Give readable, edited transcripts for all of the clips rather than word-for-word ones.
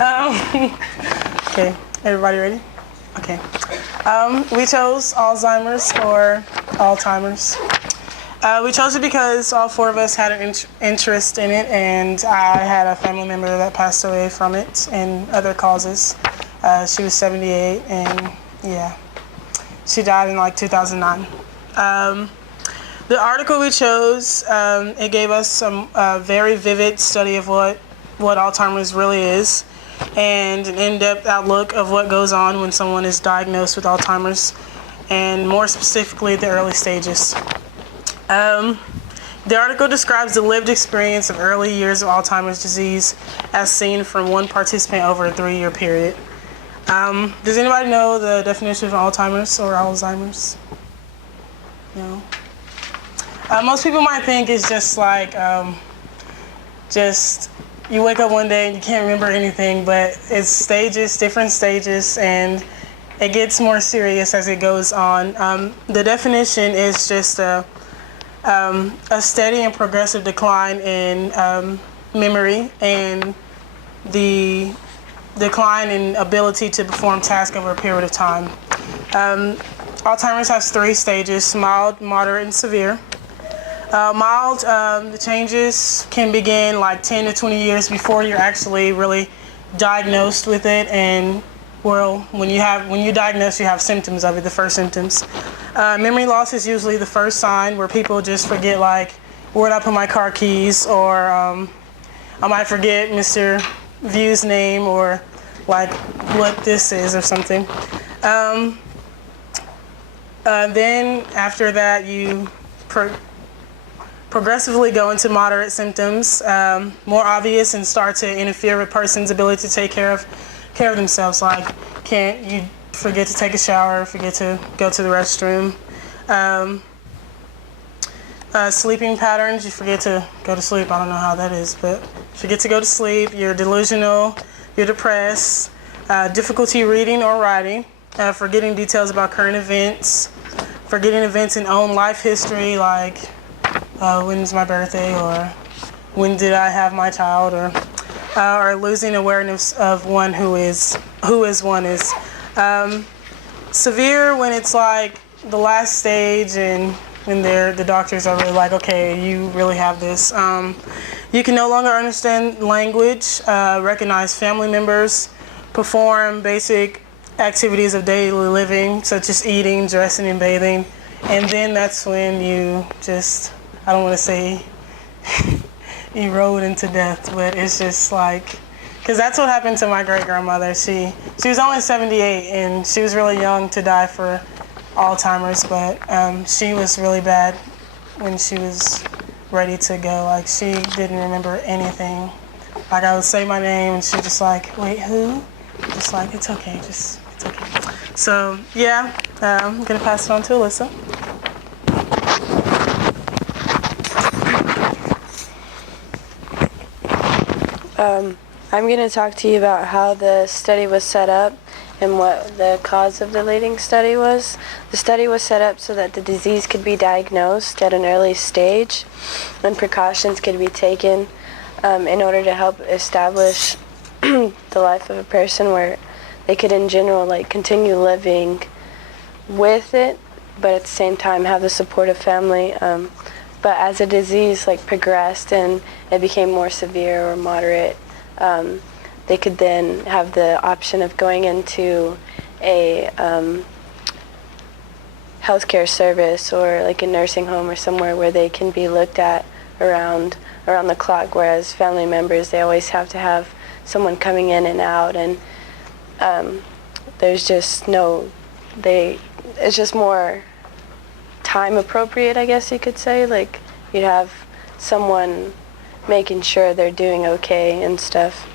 Okay, everybody ready? Okay. We chose Alzheimer's or Alzheimer's. We chose it because all four of us had an interest in it, and I had a family member that passed away from it and other causes. She was 78, and yeah, she died in like 2009. The article we chose, it gave us some very vivid study of what Alzheimer's really is, and an in-depth outlook of what goes on when someone is diagnosed with Alzheimer's, and more specifically, the early stages. The article describes the lived experience of early years of Alzheimer's disease as seen from one participant over a 3-year period. Does anybody know the definition of Alzheimer's or Alzheimer's? No? Most people might think it's just like, just you wake up one day and you can't remember anything, but it's stages, different stages, and it gets more serious as it goes on. The definition is just a steady and progressive decline in memory and the decline in ability to perform tasks over a period of time. Alzheimer's has 3 stages: mild, moderate, and severe. Mild, the changes can begin like 10 to 20 years before you're actually really diagnosed with it, and well, when you diagnose, you have symptoms of it, the first symptoms. Memory loss is usually the first sign, where people just forget, like, where'd I put my car keys, or I might forget Mr. View's name, or like what this is or something. Then after that, you progressively go into moderate symptoms, more obvious, and start to interfere with a person's ability to take care of themselves. Like, can't you forget to take a shower, forget to go to the restroom. Sleeping patterns, you forget to go to sleep. I don't know how that is, but forget to go to sleep. You're delusional, you're depressed, difficulty reading or writing, forgetting details about current events, forgetting events in own life history, like when's my birthday, or when did I have my child, or losing awareness of who one is. Severe, when it's like the last stage, and when the doctors are really like, okay, you really have this. You can no longer understand language, recognize family members, perform basic activities of daily living, such as eating, dressing, and bathing. And then that's when you just, I don't want to say erode into death, but it's just like, because that's what happened to my great-grandmother. She was only 78, and she was really young to die for Alzheimer's, but she was really bad when she was ready to go. Like, she didn't remember anything. Like, I would say my name, and she just like, wait, who? Just like, it's okay, it's okay. So, yeah, I'm going to pass it on to Alyssa. I'm going to talk to you about how the study was set up and what the cause of the leading study was. The study was set up so that the disease could be diagnosed at an early stage and precautions could be taken in order to help establish the life of a person where they could in general continue living with it, but at the same time have the support of family. But as the disease progressed and it became more severe or moderate, they could then have the option of going into a healthcare service or a nursing home or somewhere where they can be looked at around the clock, whereas family members, they always have to have someone coming in and out, and there's just it's just more time appropriate, I guess you could say. You'd have someone making sure they're doing okay and stuff.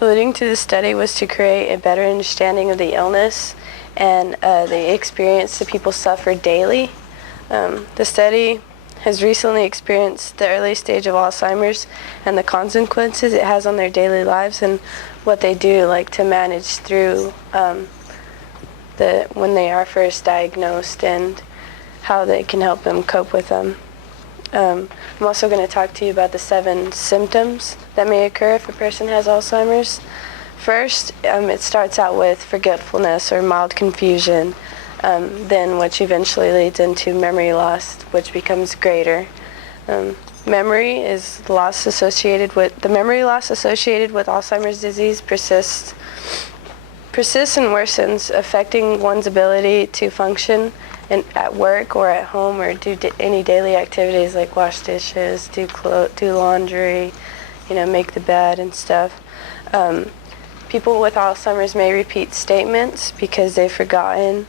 Leading to the study was to create a better understanding of the illness and the experience that people suffer daily. The study has recently experienced the early stage of Alzheimer's and the consequences it has on their daily lives and what they do to manage through when they are first diagnosed and how they can help them cope with them. I'm also going to talk to you about the 7 symptoms that may occur if a person has Alzheimer's. First, it starts out with forgetfulness or mild confusion, then which eventually leads into memory loss, which becomes greater. Memory is loss associated with Alzheimer's disease persists and worsens, affecting one's ability to function at work or at home or do any daily activities like wash dishes, do laundry, make the bed and stuff. People with Alzheimer's may repeat statements because they've forgotten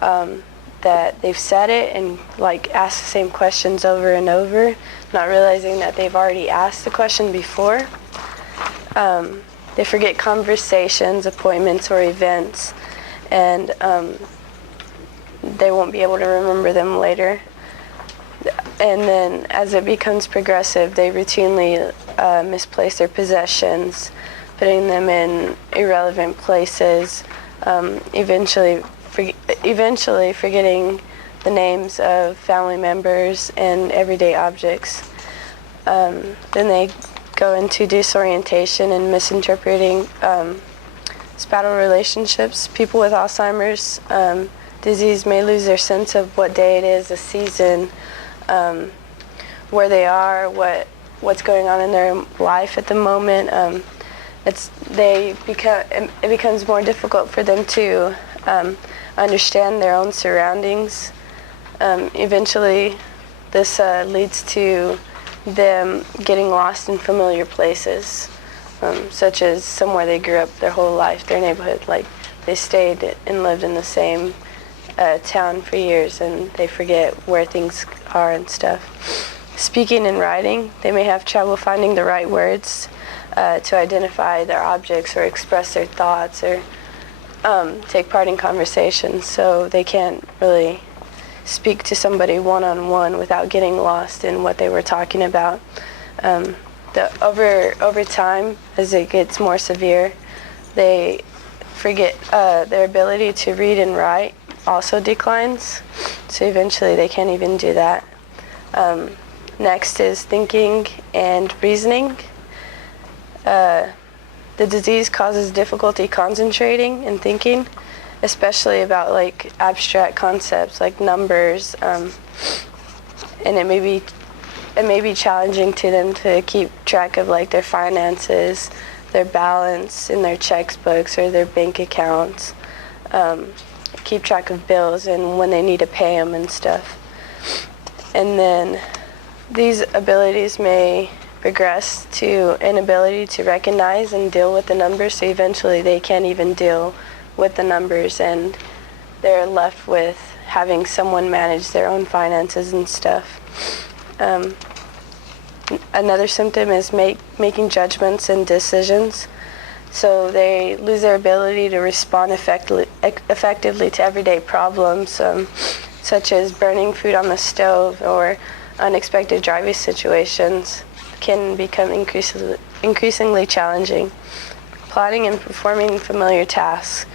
that they've said it and ask the same questions over and over, not realizing that they've already asked the question before. They forget conversations, appointments, or events, and they won't be able to remember them later. And then as it becomes progressive, they routinely misplace their possessions, putting them in irrelevant places, eventually forgetting the names of family members and everyday objects. Then they go into disorientation and misinterpreting spatial relationships. People with Alzheimer's disease may lose their sense of what day it is, the season, where they are, what's going on in their life at the moment. It becomes more difficult for them to understand their own surroundings. Eventually, this leads to them getting lost in familiar places, such as somewhere they grew up their whole life, their neighborhood. They stayed and lived in the same town for years, and they forget where things are and stuff. Speaking and writing, they may have trouble finding the right words to identify their objects or express their thoughts or take part in conversations, so they can't really speak to somebody one-on-one without getting lost in what they were talking about. Over time, as it gets more severe, they forget their ability to read and write also declines, so eventually they can't even do that. Next is thinking and reasoning. The disease causes difficulty concentrating and thinking, especially about abstract concepts like numbers, and it may be challenging to them to keep track of their finances, their balance in their checkbooks or their bank accounts, keep track of bills and when they need to pay them and stuff. And then these abilities may progress to inability to recognize and deal with the numbers, so eventually they can't even deal with the numbers and they're left with having someone manage their own finances and stuff. Another symptom is making judgments and decisions. So they lose their ability to respond effectively to everyday problems, such as burning food on the stove or unexpected driving situations can become increasingly challenging. Plotting and performing familiar tasks,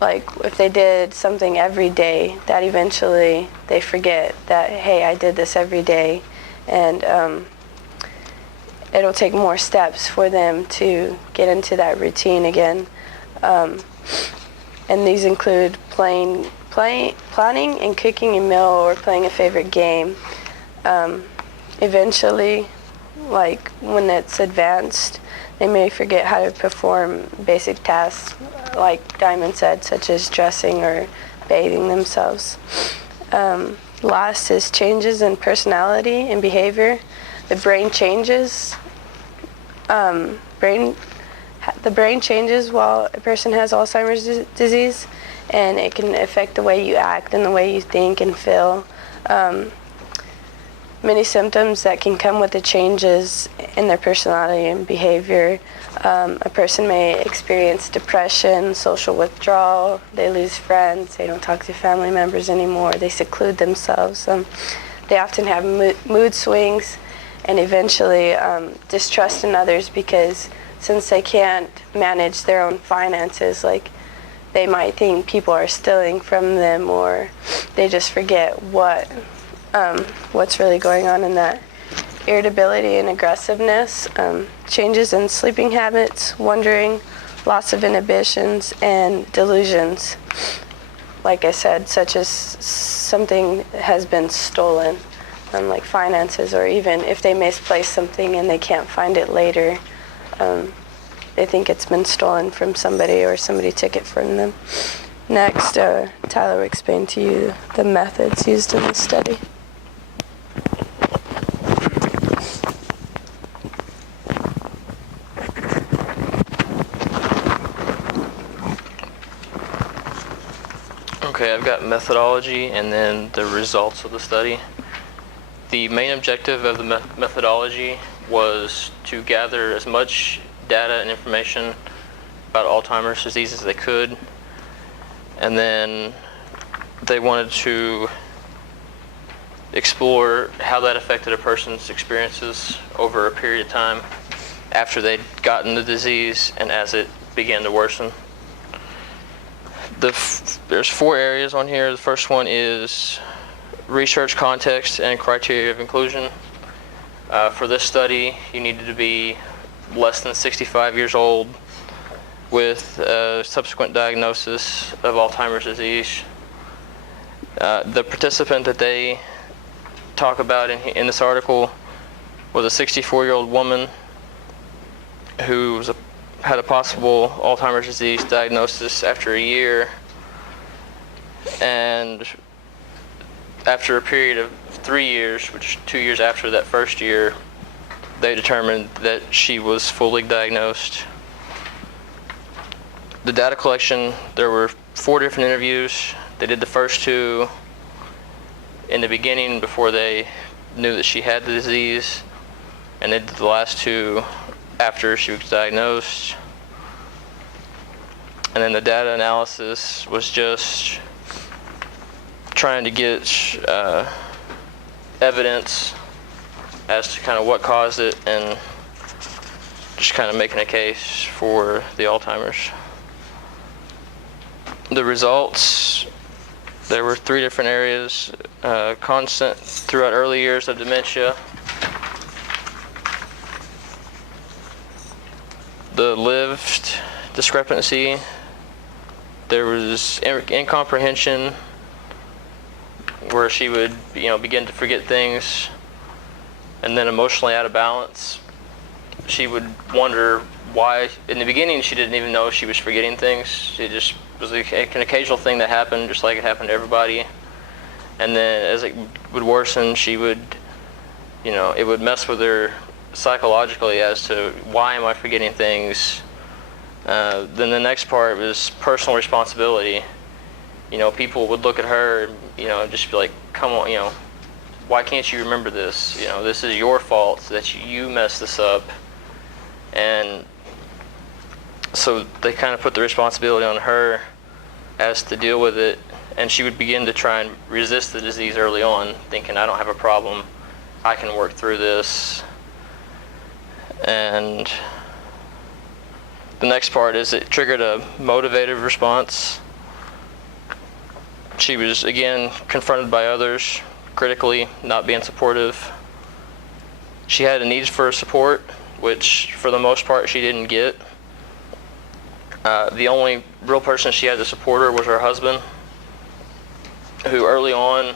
if they did something every day, that eventually they forget that, hey, I did this every day, and it'll take more steps for them to get into that routine again. And these include planning and cooking a meal or playing a favorite game. Eventually, when it's advanced, they may forget how to perform basic tasks, like Diamond said, such as dressing or bathing themselves. Last is changes in personality and behavior. The brain changes. The brain changes while a person has Alzheimer's disease, and it can affect the way you act and the way you think and feel. Many symptoms that can come with the changes in their personality and behavior. A person may experience depression, social withdrawal, they lose friends, they don't talk to family members anymore, they seclude themselves. They often have mood swings, and eventually distrust in others, because since they can't manage their own finances, they might think people are stealing from them, or they just forget what what's really going on in that. Irritability and aggressiveness, changes in sleeping habits, wandering, loss of inhibitions, and delusions. Like I said, such as something has been stolen, like finances, or even if they misplace something and they can't find it later, they think it's been stolen from somebody or somebody took it from them. Next, Tyler will explain to you the methods used in the study. Okay, I've got methodology and then the results of the study. The main objective of the methodology was to gather as much data and information about Alzheimer's disease as they could, and then they wanted to explore how that affected a person's experiences over a period of time after they'd gotten the disease and as it began to worsen. There's 4 areas on here. The first one is research context and criteria of inclusion. For this study, you needed to be less than 65 years old with a subsequent diagnosis of Alzheimer's disease. The participant that they talk about in this article was a 64-year-old woman who had a possible Alzheimer's disease diagnosis after a year, and after a period of 3 years, which is 2 years after that first year, they determined that she was fully diagnosed. The data collection, there were 4 different interviews. They did the first 2 in the beginning before they knew that she had the disease, and they did the last 2 after she was diagnosed. And then the data analysis was just trying to get evidence as to kind of what caused it and just kind of making a case for the Alzheimer's. The results, there were 3 different areas, constant throughout early years of dementia, the lived discrepancy, there was incomprehension, where she would begin to forget things, and then emotionally out of balance. She would wonder why. In the beginning, she didn't even know she was forgetting things. It just was an occasional thing that happened, just like it happened to everybody. And then as it would worsen, she would, it would mess with her psychologically as to why am I forgetting things. Then the next part was personal responsibility. People would look at her and just be like, come on, why can't you remember this? This is your fault that you messed this up. And so they kind of put the responsibility on her as to deal with it, and she would begin to try and resist the disease early on, thinking, I don't have a problem, I can work through this. And the next part is it triggered a motivative response. She was, again, confronted by others critically, not being supportive. She had a need for support, which for the most part she didn't get. The only real person she had to support her was her husband, who early on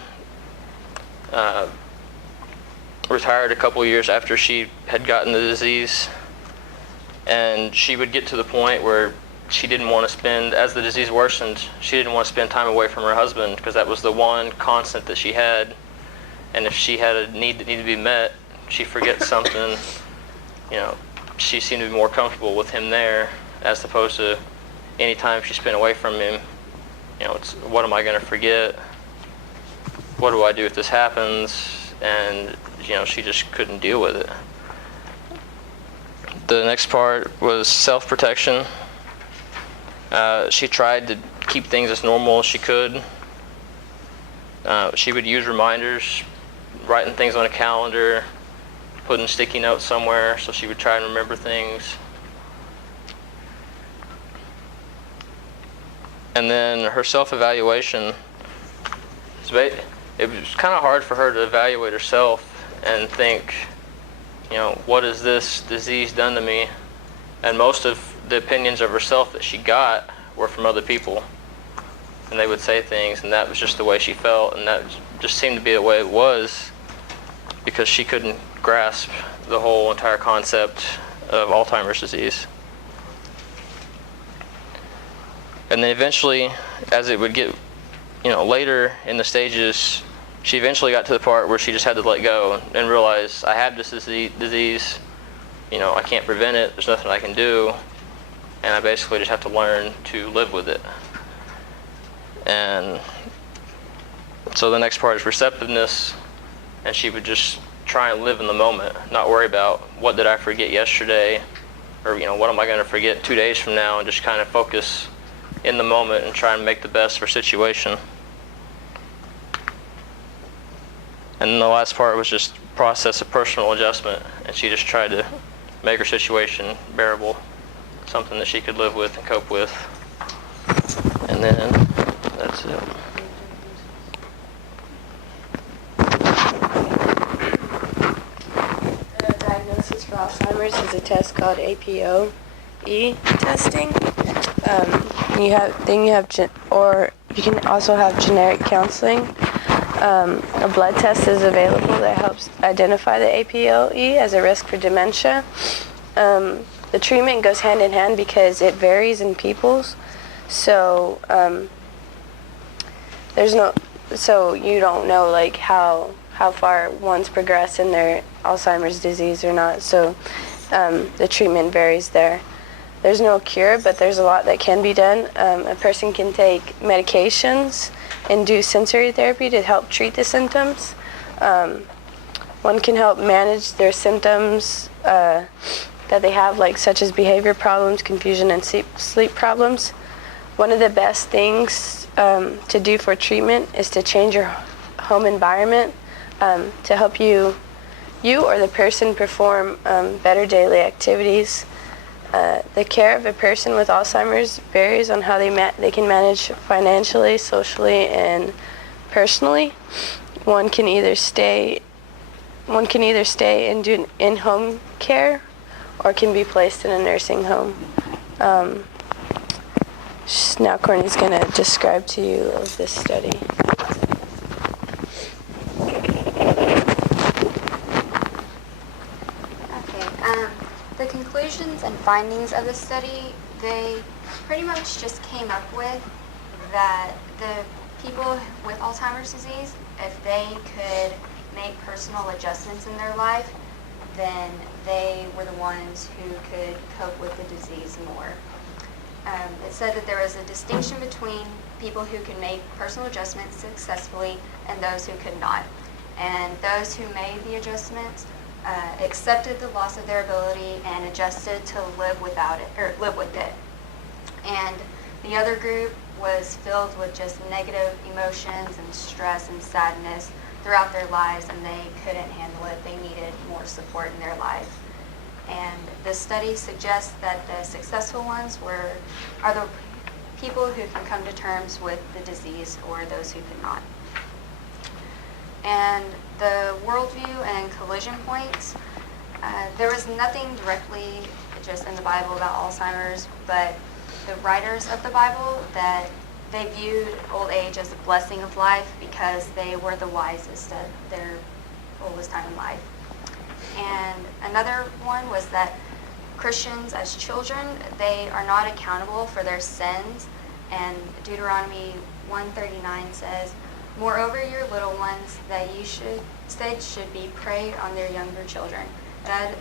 retired a couple years after she had gotten the disease. And she would get to the point where she didn't want to spend, as the disease worsened, she didn't want to spend time away from her husband because that was the one constant that she had. And if she had a need that needed to be met, she forgets something, she seemed to be more comfortable with him there as opposed to any time she spent away from him. It's what am I going to forget? What do I do if this happens? And, she just couldn't deal with it. The next part was self-protection. She tried to keep things as normal as she could. She would use reminders, writing things on a calendar, putting sticky notes somewhere so she would try and remember things. And then her self-evaluation, it was kind of hard for her to evaluate herself and think, what has this disease done to me? And most of the opinions of herself that she got were from other people. And they would say things, and that was just the way she felt, and that just seemed to be the way it was, because she couldn't grasp the whole entire concept of Alzheimer's disease. And then eventually, as it would get, later in the stages, she eventually got to the part where she just had to let go and realize, I have this disease, I can't prevent it, there's nothing I can do, and I basically just have to learn to live with it. And so the next part is receptiveness, and she would just try and live in the moment, not worry about what did I forget yesterday, or what am I going to forget 2 days from now, and just kind of focus in the moment and try and make the best of her situation. And then the last part was just process of personal adjustment, and she just tried to make her situation bearable, something that she could live with and cope with. And then that's it. The diagnosis for Alzheimer's is a test called APOE testing. You can also have generic counseling. A blood test is available that helps identify the APOE as a risk for dementia. The treatment goes hand in hand because it varies in people's. So so you don't know like how far one's progressed in their Alzheimer's disease or not. So the treatment varies there. There's no cure, but there's a lot that can be done. A person can take medications and do sensory therapy to help treat the symptoms. One can help manage their symptoms that they have, like such as behavior problems, confusion, and sleep problems. One of the best things to do for treatment is to change your home environment to help you or the person perform better daily activities. The care of a person with Alzheimer's varies on how they can manage financially, socially, and personally. One can either stay and do in-home care, or can be placed in a nursing home. Now Courtney's going to describe to you of this study. The conclusions and findings of the study, they pretty much just came up with that the people with Alzheimer's disease, if they could make personal adjustments in their life, then they were the ones who could cope with the disease more. It said that there was a distinction between people who could make personal adjustments successfully and those who could not. And those who made the adjustments accepted the loss of their ability and adjusted to live without it, or live with it. And the other group was filled with just negative emotions and stress and sadness throughout their lives, and they couldn't handle it. They needed more support in their life. And the study suggests that the successful ones are the people who can come to terms with the disease, or those who could not. And the worldview and collision points, there was nothing directly just in the Bible about Alzheimer's, but the writers of the Bible, that they viewed old age as a blessing of life because they were the wisest at their oldest time in life. And another one was that Christians as children, they are not accountable for their sins. And Deuteronomy 1:39 says, "Moreover, your little ones that you should be preyed on their younger children, that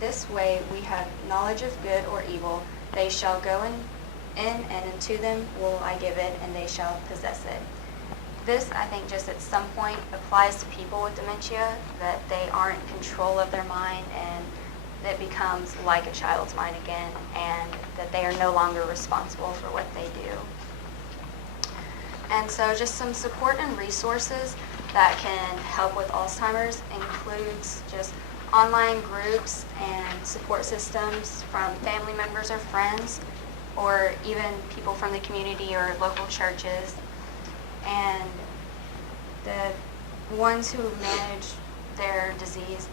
this way we have knowledge of good or evil. They shall go in and into them will I give it, and they shall possess it." This, I think, just at some point applies to people with dementia, that they aren't in control of their mind, and it becomes like a child's mind again, and that they are no longer responsible for what they do. And so just some support and resources that can help with Alzheimer's includes just online groups and support systems from family members or friends, or even people from the community or local churches. And the ones who manage their disease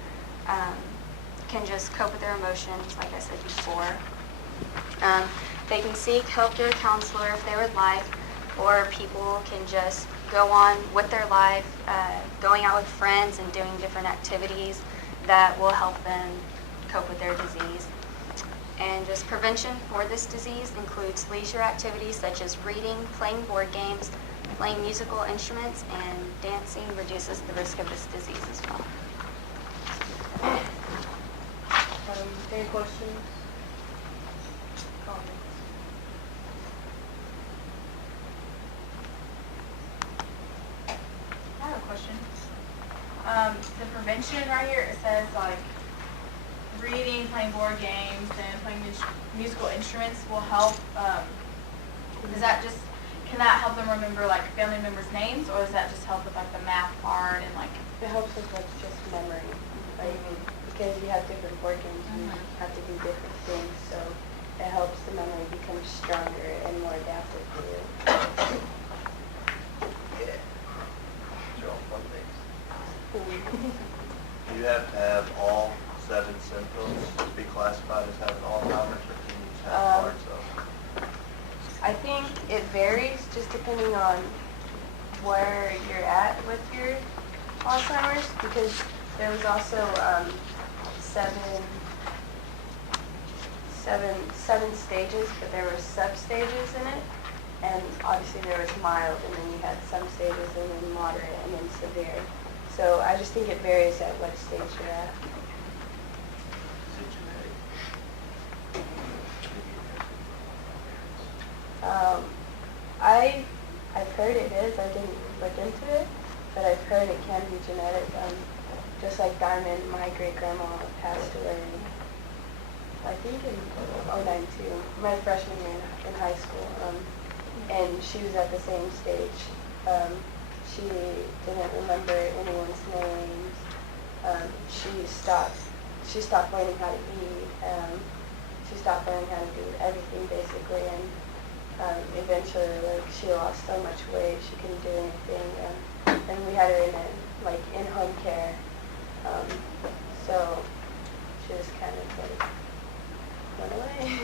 can just cope with their emotions, like I said before. They can seek help through a counselor if they would like, or people can just go on with their life, going out with friends and doing different activities that will help them cope with their disease. And just prevention for this disease includes leisure activities such as reading, playing board games, playing musical instruments, and dancing reduces the risk of this disease as well. Any questions? Comments? I have a question. The prevention right here, it says like reading, playing board games, and playing musical instruments will help. Is that just, can that help them remember like family members' names, or does that just help with like the math part and like? It helps with like just memory, like because you have different board games, you have to do different things, so it helps the memory become stronger and more adaptive to it. Yeah. They're all fun things. You have to have all 7 symptoms to be classified as having Alzheimer's, or can you just have parts of? I think it varies just depending on where you're at with your Alzheimer's, because there was also seven stages, but there were sub-stages in it, and obviously there was mild, and then you had some stages, and then moderate, and then severe. So I just think it varies at what stage you're at. Is it genetic? I've heard it is. I didn't look into it, but I've heard it can be genetic. Just like Diamond, my great-grandma passed away, I think in 2009 too, my freshman year in high school, and she was at the same stage. She didn't remember anyone's names. She stopped learning how to eat. She stopped learning how to do everything basically, and eventually, like, she lost so much weight she couldn't do anything, and we had her in home care. So she just kind of like went away.